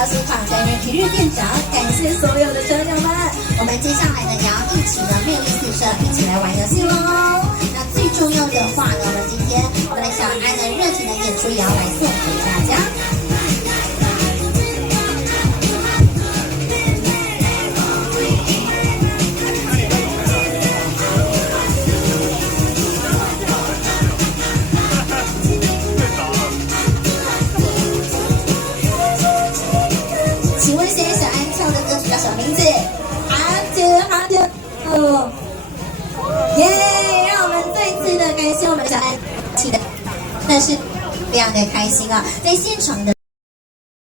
到现场，担任一日店长，感谢所有的车友们。我们接下来呢，也要一起呢魅力四射，一起来玩游戏喽。那最重要的话呢，我们今天我们的小安的热情的演出也要来送给大家。请问现在小安唱的歌曲叫什么名字？好久哦，耶！让我们再次的感谢我们的小安，真的是非常的开心啊，在现场的。